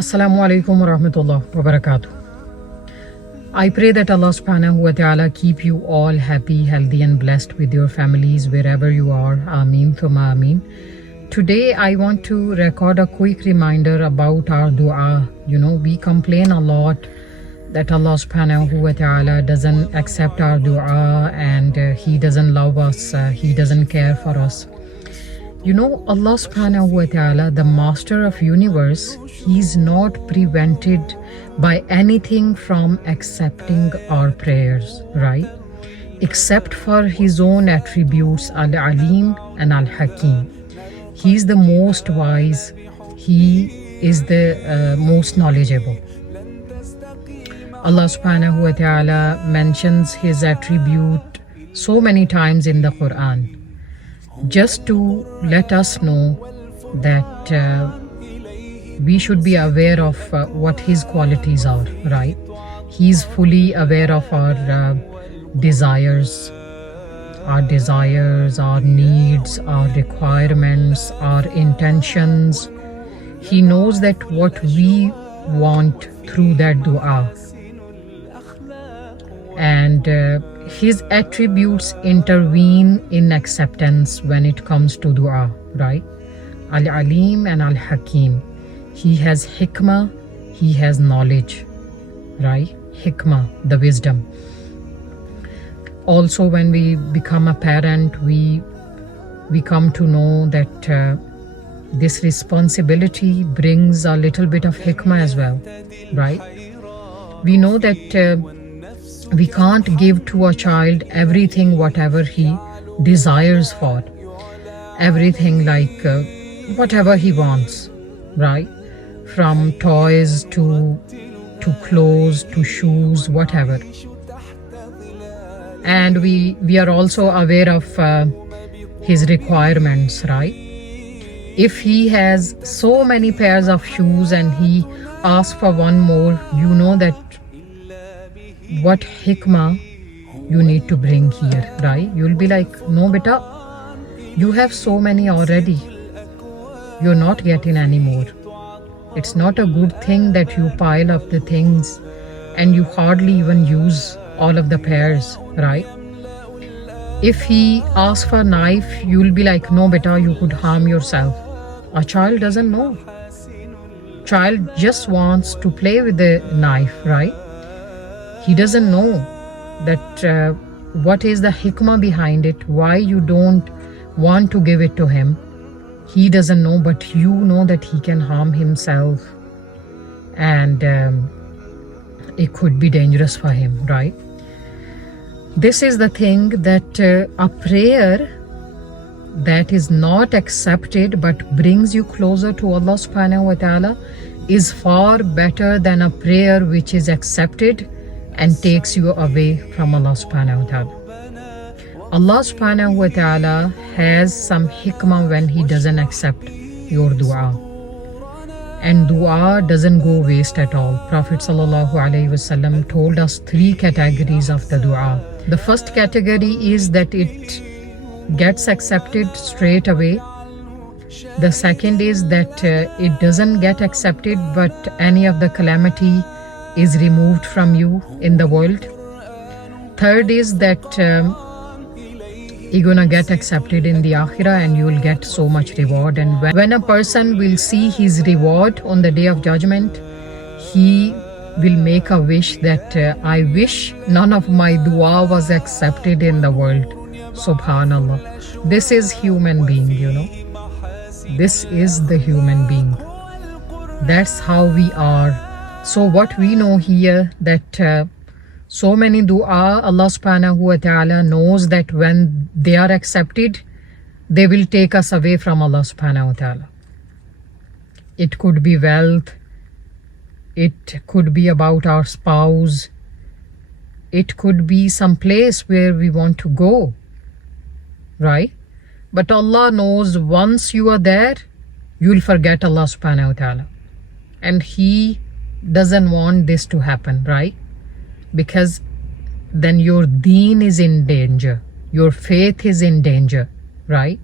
Assalamu alaikum wa rahmatullah wa barakatuh. I pray that Allah subhanahu wa ta'ala keep you all happy, healthy and blessed with your families wherever you are. Ameen thumma ameen. Today I want to record a quick reminder about our dua. We complain a lot that Allah subhanahu wa ta'ala doesn't accept our dua and He doesn't love us, He doesn't care for us. Allah subhanahu wa ta'ala, the master of universe, He's not prevented by anything from accepting our prayers, right? Except for His own attributes, Al-Alim and Al-Hakim. He's the most wise, He is the most knowledgeable. Allah subhanahu wa ta'ala mentions His attribute so many times in the Quran, just to let us know that we should be aware of what His qualities are, right? He's fully aware of our desires, our needs, our requirements, our intentions. He knows that what we want through that dua. And His attributes intervene in acceptance when it comes to dua, right? Al-Alim and Al-Hakim. He has hikmah, He has knowledge, right? Hikmah, the wisdom. Also, when we become a parent, we come to know that this responsibility brings a little bit of hikmah as well, right? We know that we can't give to a child everything whatever he desires for, everything like whatever he wants, right? From toys to clothes to shoes, whatever. And we are also aware of his requirements, right? If he has so many pairs of shoes and he asks for one more, you know that what hikmah you need to bring here, right? You'll be like, no beta, you have so many already, you're not getting any more. It's not a good thing that you pile up the things and you hardly even use all of the pairs, right? If he asks for a knife, you'll be like, no beta, you could harm yourself. A child doesn't know. Child just wants to play with the knife, right? He doesn't know that what is the hikmah behind it, why you don't want to give it to him. He doesn't know, but you know that he can harm himself and it could be dangerous for him, right? This is the thing that a prayer that is not accepted but brings you closer to Allah subhanahu wa ta'ala is far better than a prayer which is accepted and takes you away from Allah subhanahu wa ta'ala. Allah subhanahu wa ta'ala has some hikmah when He doesn't accept your dua. And dua doesn't go waste at all. Prophet sallallahu alaihi wasallam told us 3 categories of the dua. The first category is that it gets accepted straight away. The second is that it doesn't get accepted but any of the calamity is removed from you in the world. Third is that you're gonna get accepted in the akhirah and you will get so much reward. And when a person will see his reward on the day of judgment, he will make a wish that I wish none of my dua was accepted in the world. Subhanallah. This is human being, This is the human being. That's how we are. So what we know here that so many dua, Allah subhanahu wa ta'ala knows that when they are accepted, they will take us away from Allah subhanahu wa ta'ala. It could be wealth, it could be about our spouse, it could be some place where we want to go, right? But Allah knows once you are there, you will forget Allah subhanahu wa ta'ala. And He doesn't want this to happen, right? Because then your deen is in danger, your faith is in danger, right?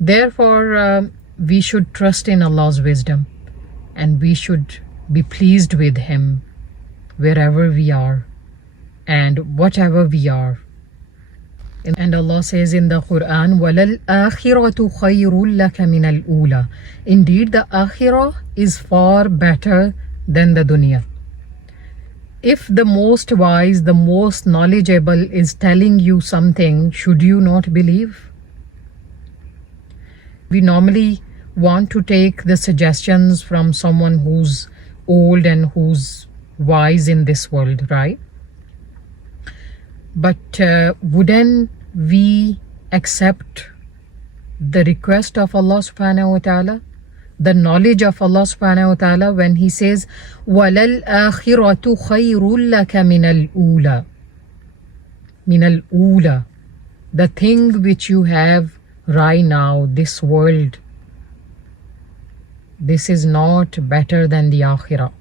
Therefore, we should trust in Allah's wisdom. and we should be pleased with Him wherever we are and whatever we are. And Allah says in the Quran, وَلَلْآخِرَةُ خَيْرٌ لَكَ مِنَ الْأُولَى. Indeed, the Akhirah is far better than the dunya. If the most wise, the most knowledgeable is telling you something, should you not believe? We normally want to take the suggestions from someone who's old and who's wise in this world, right? But wouldn't we accept the request of Allah subhanahu wa ta'ala, the knowledge of Allah subhanahu wa ta'ala, when He says, وَلَلْآخِرَةُ خَيْرٌ لَكَ مِنَ الْأُولَى. Min al-ula, the thing which you have right now, this world, this is not better than the Akhirah.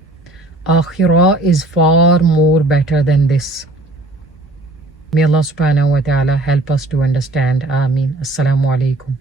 Akhirah is far more better than this. May Allah subhanahu wa ta'ala help us to understand. Ameen. Assalamu alaikum.